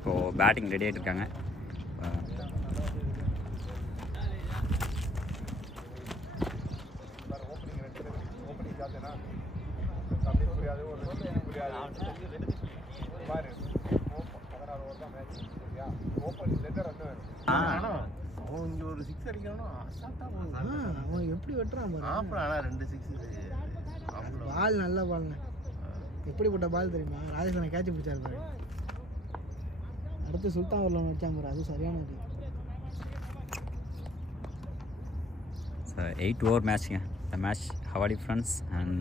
இப்போது batting ready ஆகிட்டு இருக்காங்க. ஒரு 6 அடிக்கணும் அவன் எப்படி வெட்டுறான் ஆனா 2 6 பால் நல்ல பால்ண்ணே. எப்படிப்பட்ட பால் தெரியுமா? ராஜஸ்தானை கேட்ச் பிடிச்சாரு பாரு. அடுத்து சுல்தான் ஊரில் வச்சாங்க பாரு, அது சரியான இது. 8 over மேட்ச்ங்க. The match Havadi friends and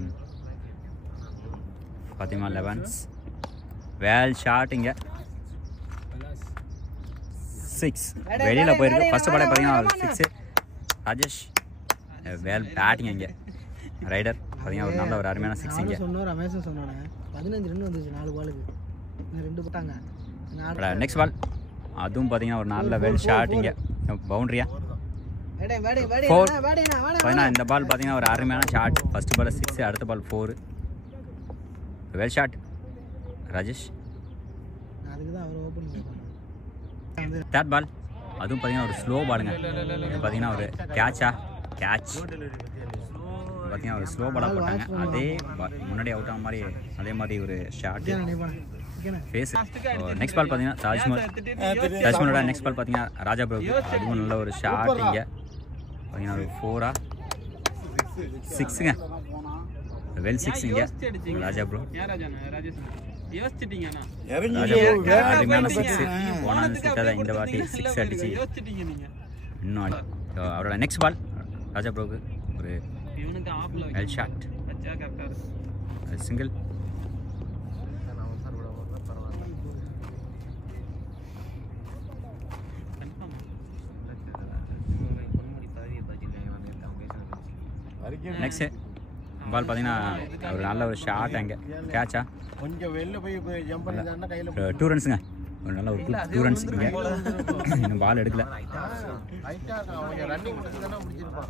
Fatima Levans. Well shot இங்க 6 வெளியில போயிருக்கு. ஃபர்ஸ்ட் பாலே பார்த்தீங்கன்னா 6. ராஜேஷ் வேல் பேட்டிங் இங்க. ரைடர் பார்த்தீங்கன்னா ஒரு நல்ல ஒரு அருமையான 6 இங்க. சொன்னோம் ரமேஷும் சொன்னானே 15 ரன் வந்துச்சு 4 பாலுக்கு. இன்னும் 2 போட்டாங்க. நெக்ஸ்ட் பால் அதுவும் பார்த்தீங்கன்னா ஒரு நல்ல வெல் ஷாட் இங்க. பவுண்டரியா இந்த பால் பார்த்தீங்கன்னா ஒரு அருமையான ஷாட். ஃபர்ஸ்ட் பால் 6, அடுத்த ball 4. Well shot Rajesh. Third ball அதுவும் பார்த்தீங்கன்னா ஒரு ஸ்லோ பாலுங்க. பார்த்தீங்கன்னா ஒரு கேட்ச் பார்த்தீங்கன்னா ஒரு ஸ்லோ பாலாக போட்டாங்க. அதே முன்னாடி அவுட் ஆன மாதிரி அதே மாதிரி ஒரு ஷாட் ஃபேஸ். நெக்ஸ்ட் பால் பார்த்தீங்கன்னா தாஜ்மஹலோட நெக்ஸ்ட் பால் பார்த்தீங்கன்னா ராஜா ப்ரோ. அதுவும் நல்ல ஒரு ஷாட் இங்கே பார்த்தீங்கன்னா ஒரு 4 6ங்க. வெல் 6 இங்கே ராஜா ப்ரோ. அருமையான 6 போனது இந்த வாட்டி 6 அடிச்சு இன்னும் அவரோட நெக்ஸ்ட் பால் ராஜா ப்ரோக்கு ஒரு well shot single. Next ball பார்த்தீங்கன்னா ஒரு நல்ல ஒரு ஷாட் அங்கே கேட்சா கொஞ்சம் வெளில போய் ஜம்ப் பண்ணிட்டாருன்னா கையில 2 ரன்ஸுங்க. ஒரு நல்ல ஒரு 2 ரன்ஸ் இங்கே. இன்னும் பால் எடுக்கல. ஹைட்டா அவங்க ரன்னிங் கொடுத்ததானே முடிச்சிருப்பான்.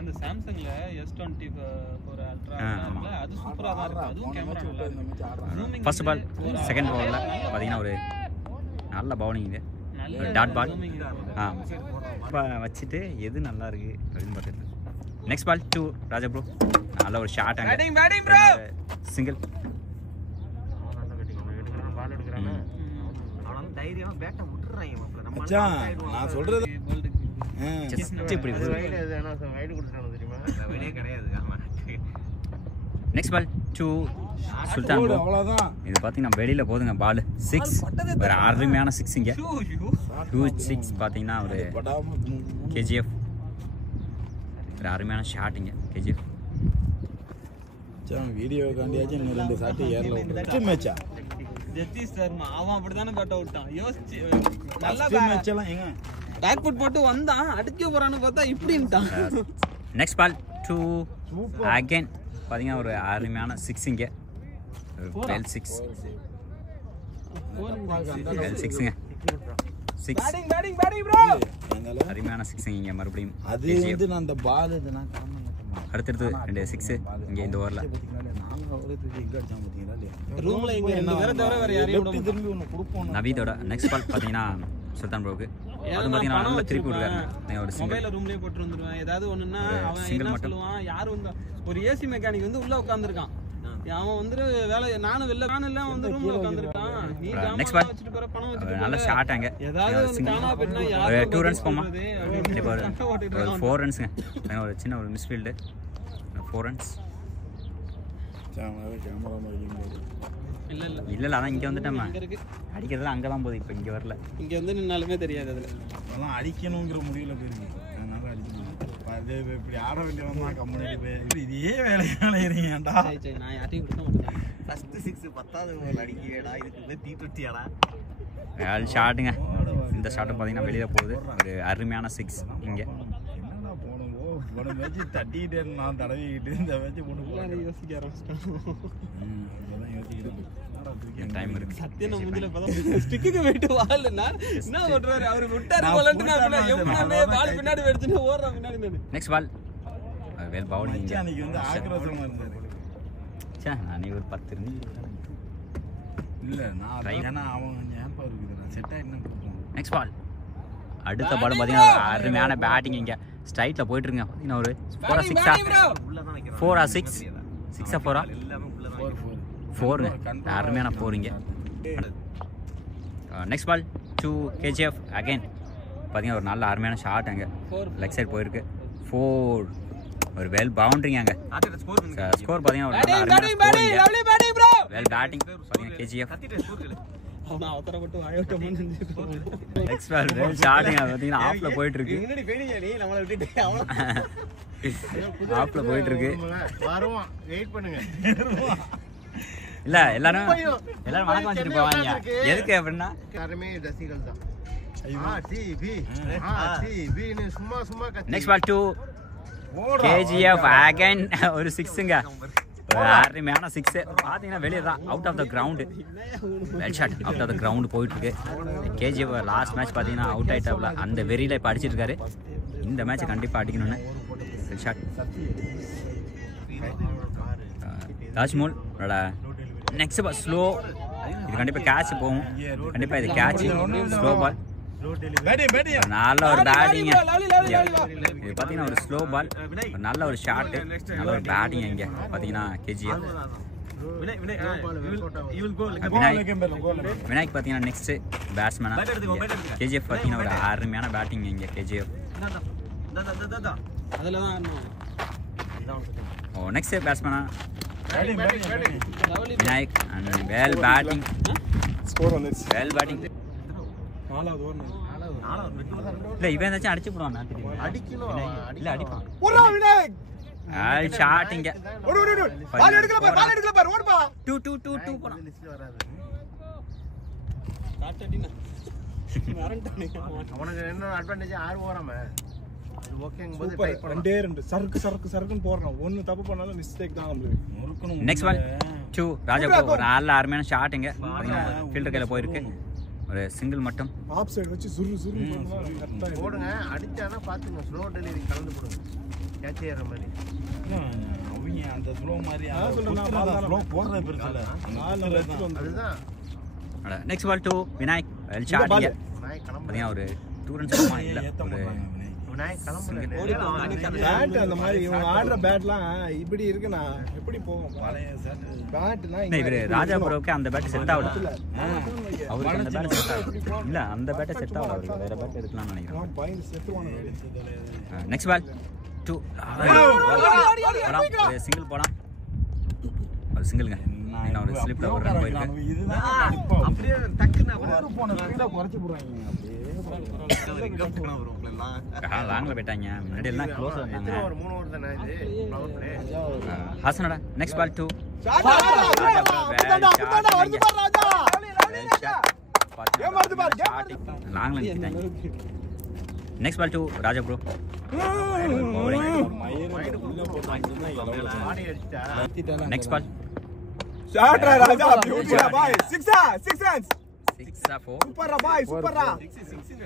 அந்த சாம்சங்ல S24 அல்ட்ரா அது சூப்பரா தான் இருக்கு. அதுவும் கேமரா நல்லா இருக்கு. ஃபர்ஸ்ட் பால் செகண்ட் பால்ல பார்த்தீங்கன்னா ஒரு நல்ல பவுலிங் இது. டாட் பால் இப்போ வச்சுட்டு எது நல்லா இருக்கு அப்படின்னு பார்த்துட்டு. நெக்ஸ்ட் பால் 2 ராஜா ப்ரோ. நல்ல ஒரு ஷாட் அங்கே சிங்கிள். நான் சொல்றது நெக்ஸ்ட் பால் 2 சுல்தான் ப்ரோ. இது பார்த்தீங்கன்னா வெளியில போதுங்க பால் 6. ஒரு அருமையான 6 இங்கே 2-6 பார்த்தீங்கன்னா ஒரு KGF ஒரு அருமையான ஷாட் இங்கே KGF. வீடியோ காண்டியாச்சும் இன்னும் 2 ஷாட் ஏர்ல விட்டு மேட்சா ஜெத்திஷ் சர்மா அவன் அப்படிதானே பேட் அவுட்டான். யோசிச்சு நல்லா மேட்ச் எல்லாம் எங்க பேக் ஃபுட் போட்டு வந்தான் அடிக்க போறான்னு பார்த்தா இப்படின்ட்டான். நெக்ஸ்ட் பால் 2 அகைன் பார்த்தீங்கன்னா ஒரு அருமையான 6 இங்கே வெல் 6 வெல் 6ங்க 6 பேட்டிங் ப்ரோ. அருமையான 6 இங்கே மறுபடியும் அது வந்து நான் அந்த பால் இது நான் அடுத்தடுத்து 2 6 இங்கே இந்த ஓவரில் ரூம்ல இங்க 2 பேரை தவிர வேற யாரையும் விட மாட்டான். திரும்பி ஒன்று கொடுப்போம். நவீதோட நெக்ஸ்ட் பால் பார்த்தீங்கன்னா சுல்தான் ப்ரோக்கு. அது பார்த்தீங்கன்னா நல்லா திருப்பி விடுறாரு. ஒரு மொபைல ரூம்லயே போட்டு வந்துருவேன். ஏதாவது ஒண்ணுன்னா அவன் என்ன சொல்லுவான், யாரு வந்து ஒரு ஏசி மெக்கானிக் வந்து உள்ள உட்கார்ந்திருக்கான். அவன் வந்து வேலை நானும் வெளில நானும் இல்ல வந்து ரூம்ல உட்கார்ந்திருக்கான். நீ நெக்ஸ்ட் பால் வச்சிட்டு போற பணம் வச்சிட்டு நல்ல ஷாட் அங்க. ஏதாவது வந்து காணா போயிட்டா யாரு 2 ரன்ஸ் போமா. இப்போ ஒரு 4 ரன்ஸ்ங்க. ஒரு சின்ன ஒரு மிஸ்ஃபீல்ட் 4 ரன்ஸ். கேமரா மாதிரி இல்ல அதான் இங்க வந்துட்டோம். அடிக்கிறதுலாம் அங்கே தான் போகுது. இப்போ இங்கே வரல. இங்க வந்து நின்னாலுமே தெரியாது. அதுல அதெல்லாம் அடிக்கணுங்கிற முடிவுல போயிருங்க. அதனால அடிக்கணும். இப்படி ஆட வேண்டியவன் தான் கம்பெனி போய் இதே வேலையாளேறீங்கடா. நான் யாரையும் கொடுக்க மாட்டேன். ஃபர்ஸ்ட் 6 10வது ஓவர் அடிக்கவேடா. இதுக்கு T20 வேல் ஷாட்டுங்க. இந்த ஷாட் பார்த்தீங்கன்னா வெளியில போகுது. ஒரு அருமையான 6 இங்க. என்னடா போன மேட்ச் தட்டிட்டே நான் தடவிக்கிட்டு இந்த மேட்ச் போட்டு யோசிக்க ஆரம்பிச்சிட்டேன். அதெல்லாம் யோசிக்கிறேன். டைம் இருக்கு. சத்தியம் நான் மூஞ்சில பார்த்தா ஸ்டிக்குக்கு போயிட்டு வால்னா என்ன பண்றாரு அவரு விட்டாரு போலட்டு நான் எம்மே பால் பின்னாடி வெடிச்சிட்டு ஓடுறேன் பின்னாடி நான். நெக்ஸ்ட் பால் வெல் பவுலிங் இங்க. அன்னைக்கு வந்து ஆக்ரோஷமா இருந்தாரு. சே நான் ஒரு 10 இருந்து இல்ல நான் ஏன்னா அவன் செட் ஆயிட்டு கொடுப்போம். Next ball. அடுத்த பால் பார்த்தீங்கன்னா அருமையான பேட்டிங் இங்கே ஸ்ட்ரைட்டில் போயிட்டு இருக்குங்க. பார்த்தீங்கன்னா ஒரு 4 6 4 6 6 4 4 அருமையான 4 இங்கே. Next ball to KGF again. பார்த்தீங்கன்னா ஒரு நல்ல அருமையான ஷாட் அங்கே லெக் சைடு போயிருக்கு. 4 ஒரு வெல் பவுண்டரிங்க அங்கே. ஸ்கோர் பார்த்தீங்கன்னா ஒரு நல்ல வெல் பேட்டிங் பார்த்தீங்கன்னா KGF. Next ball well shooting பார்த்தீங்கன்னா ஆஃப்ல போயிட்டு இருக்கு. ஆஃப்ல போயிட்டு இருக்கு. இல்ல எல்லாரும் வணக்கம் வச்சுட்டு போவாங்க. எதுக்கு அப்படின்னா next ball to KGF again ஒரு 6ங்க. அருமையான 6 பார்த்தீங்கன்னா வெளியே தான் out of the ground. Well shot out of the ground போயிட்டு இருக்கு. கேஜிஎஃப் லாஸ்ட் மேட்ச் பார்த்தீங்கன்னா அவுட் ஆயிட்டாப்ல. அந்த வெறியில இப்போ அடிச்சிட்டு இருக்காரு. இந்த மேட்ச் கண்டிப்பாக அடிக்கணும்னு. Well shot. தாஜ்மோல் நெக்ஸ்ட் பால் ஸ்லோ. இது கண்டிப்பாக கேட்ச் போகும். கண்டிப்பாக இது கேட்ச். ஸ்லோ பால். நல்ல ஒரு பேட்டிங். இது பார்த்தீங்கன்னா ஒரு ஸ்லோ பால். நல்ல ஒரு ஷாட்டு. நல்ல ஒரு பேட்டிங் இங்கே பார்த்தீங்கன்னா கேஜிஎஃப். விநாயக் பார்த்தீங்கன்னா நெக்ஸ்ட் பேட்ஸ்மேனா. கேஜிஎஃப் பார்த்தீங்கன்னா ஒரு அருமையான பேட்டிங் இங்கே கேஜிஎஃப். ஓ நெக்ஸ்ட் பேட்ஸ்மேனா Vinayak and well batting. Well batting. இல்ல இவன் ஏதாச்சும் அடிச்சு போடுவான். இல்ல அடிப்பான். ஷாட்டிங்க. 2 போறான். அவனுக்கு என்ன அட்வான்டேஜ் 6 ஓவராம. நெக்ஸ்ட் பால் டு ராஜா. ஒரு நல்ல அருமையான ஷாட்டுங்க. ஃபீல்டர் கையில போயிருக்கு. ஒரு சிங்கிள் மட்டும். ஆப் சைடு வச்சு சுரு சுரு போடுங்க. அடிச்சானா பாத்துங்க. ஸ்லோ டெலிவரி கலந்து போடுங்க. கேட்ச் ஏற மாதிரி. அவங்க அந்த ஸ்லோ மாதிரி ஸ்லோ போடுறது பெருசு இல்ல. அதுதான். Next ball to Vinayak. Well ஷாட்டிங்க. பார்த்தீங்கன்னா ஒரு 2 ரன்ஸ் இல்ல. ஒரு அந்த மாதிரி இவங்க ஆடுற பேட்லாம் இப்படி இருக்குண்ணா எப்படி போகும்? இவரு ராஜா ப்ரோவுக்கு அந்த பேட் செட் ஆகல. அவருக்கு அந்த பேட் செட் ஆகல. இல்ல அந்த பேட்டை செட் ஆகல. அவருக்கு வேற பேட் எடுக்கலாம்னு நினைக்கிறேன். நெக்ஸ்ட் பால் டு ஒரு சிங்கிள் போலாம். ஒரு சிங்கிள்ங்க. இன்னும் ஒரு ஸ்லிப்ல ஒரு ரன் போயிருக்கு. அப்படியே டக்குன்னு போன ஸ்பீட குறைச்சு போடுறாங்க. லாங்ல போயிட்டாங்க. முன்னாடி எல்லாம் க்ளோஸ் வந்தாங்க. ஒரு 3 ஓவர் தானே இது. Power play. ஹாசனடா நெக்ஸ்ட் பால் டு லாங்ல நிறுத்திட்டாங்க. Next ball to Raja bro. Next ball ஷாட்ரா ராஜா. Beautiful boy. 6 ரன்ஸ். 6 4 சூப்பர்ரா பாய். சூப்பர்ரா.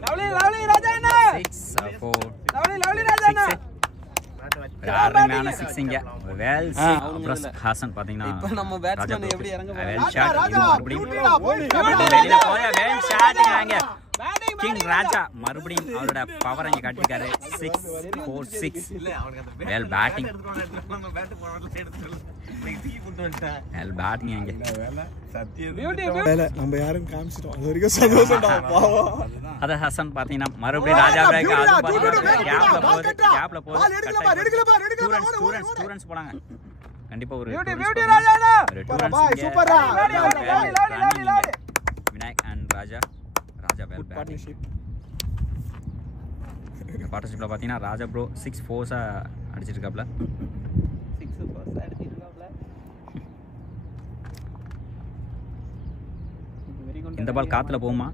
லவ்லி ராஜாண்ணா. 6 4 லவ்லி ராஜாண்ணா. அருமையான 6 இங்க. வெல் அப்ரஸ் ஹாசன் பாத்தீங்கன்னா இப்போ நம்ம பேட்ஸ்மேன் எப்படி இறங்க போறாங்க? Well shot. இது மறுபடியும் வெளியில போய் வெல் ஷாட்டிங் அங்க. கிங் ராஜா மறுபடியும் அவரோட பவர் அங்க காட்டிருக்காரு. 6 4 6. Well batting. வெல் பேட்டிங் அங்க. நம்ம யாரும் காமிச்சிட்டோம். அது வரைக்கும் சந்தோஷம்டா. பாவம். அத ஹசன் பாத்தீங்கன்னா மறுபடியும் ராஜா பிரேக். அது கேப்ல போகுது. 2 ரன்ஸ் போறாங்க. கண்டிப்பா ஒரு 2 ரன்ஸ். சூப்பர்ரா. Vinayak and Raja. Raja well partnership. இந்த பார்ட்னர்ஷிப்ல பாத்தீங்கன்னா ராஜா ப்ரோ 6 4s அடிச்சிட்டு இருக்காப்ல. 6 4s அடிச்சிட்டு இருக்காப்ல. இந்த பால் காத்துல போகுமா?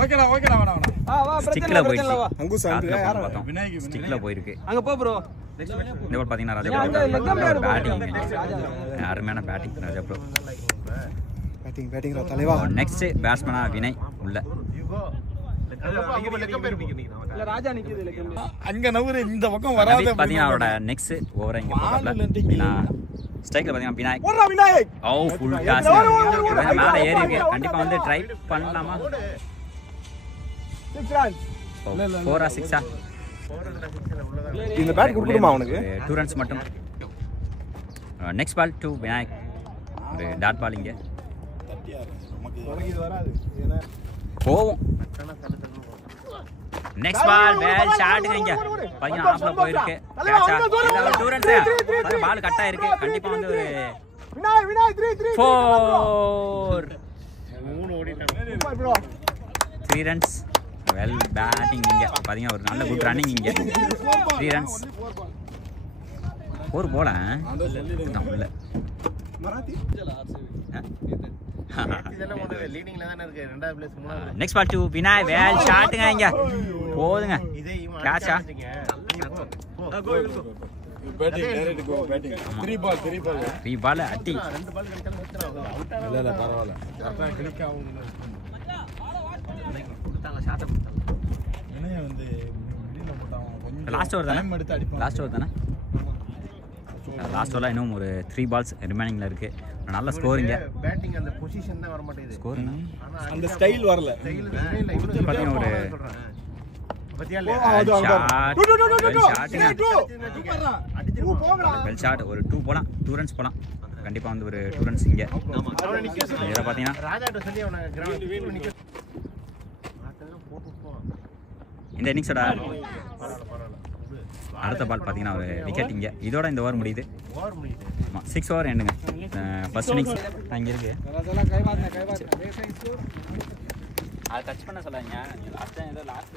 ஓகேடா ஓகேடா வாடா வாடா. வா ஸ்டிக்ல போயிடுச்சு. அங்குஸ் காத்துல யார பார்த்தோம். ஸ்டிக்ல போயிருக்கு. அங்க போ ப்ரோ. இந்த பால் பாத்தீங்கன்னா ராஜா ப்ரோ பேட்டிங். அருமையான பேட்டிங் ராஜா ப்ரோ. பேட்டிங் தலைவா. நெக்ஸ்ட் பேட்ஸ்மேனா வினய் உள்ள. இல்ல ராஜா நிக்குது லெக்கம்பி. அங்க நவுரு இந்த பக்கம் வராதே. பாத்தீங்கன்னா அவரோட நெக்ஸ்ட் ஓவரை இங்க போட்டாப்ல. ஸ்ட்ரைக்கில் பார்த்தீங்கன்னா விநாயக். போடுறா விநாயக். ஓ ஃபுல் டாஸ் மேலே ஏறி இருக்கு. கண்டிப்பாக வந்து ட்ரை பண்ணலாமா? 6 runs. 4 or 6 இந்த பேட் கொடுக்கணுமா அவனுக்கு? 2 runs மட்டும். Next ball to Vinayak. ஒரு டாட் பால் இங்கே உனக்கு இது வராது. ஏன்னா போவோம். நெக்ஸ்ட் பால் வெல் ஷாட்டுங்க இங்கே பார்த்தீங்கன்னா ஆஃப்ல போயிருக்கு. கேட்சா 2 runs. பால் கட் ஆயிருக்கு. கண்டிப்பாக வந்து ஒரு விநாயக் 3 4 3 ஓடிட்டாங்க ப்ரோ. 3 runs. வெல் பேட்டிங் இங்கே பார்த்தீங்கன்னா ஒரு நல்ல குட் ரன்னிங் இங்கே. 3 runs. ஒரு போல உள்ள மராத்தி லீடிங்ல தான இருக்கு. ரெண்டாவது பிளேஸ் மூணாவது. Next ball to Vinayak well ஷாட்டுங்க இங்கே போதுங்க. கேட்சா batting direct go batting 3 ball அட்டி. ரெண்டு பால் கணக்கல நிறுத்துறாங்க. இல்ல பரவாயில்ல கரெக்ட்டா கிளிக் ஆகும். கொடுத்தாங்க ஷாட் கொடுத்தாங்க. என்ன வந்து வெளியில போட்டாங்க கொஞ்சம் லாஸ்ட் ஓவர் தானே? டைம் எடுத்து அடிப்பாங்க. லாஸ்ட் ஓவர் தானே? லாஸ்ட் ஓவரில் இன்னும் ஒரு 3 balls ரிமைனிங்கில் இருக்குது. நல்ல ஸ்கோரிங்க. பேட்டிங் அந்த பொசிஷன் தான் வர மாட்டேங்குது. ஸ்கோர் அந்த ஸ்டைல் வரல. பார்த்தீங்கன்னா ஒரு வெல் ஷாட். ஒரு 2 போகலாம். 2 runs போகலாம். கண்டிப்பாக வந்து ஒரு 2 runs இங்கே. இதில் பார்த்தீங்கன்னா ராஜாட்ட சொல்லி அவனை கிரவுண்ட் நிக்க இந்த இன்னிங்ஸோட அடுத்த பால் பார்த்தீங்கன்னா ஒரு விக்கெட் இங்கே. இதோட இந்த ஓவர் முடியுது. ஓவர் முடியுது. ஆமாம் 6 over எண்டுங்க. ஃபர்ஸ்ட் இன்னிங்ஸ் இங்கே இருக்கு. அதை டச் பண்ண சொல்லாங்க. லாஸ்ட் டைம் ஏதோ லாஸ்ட்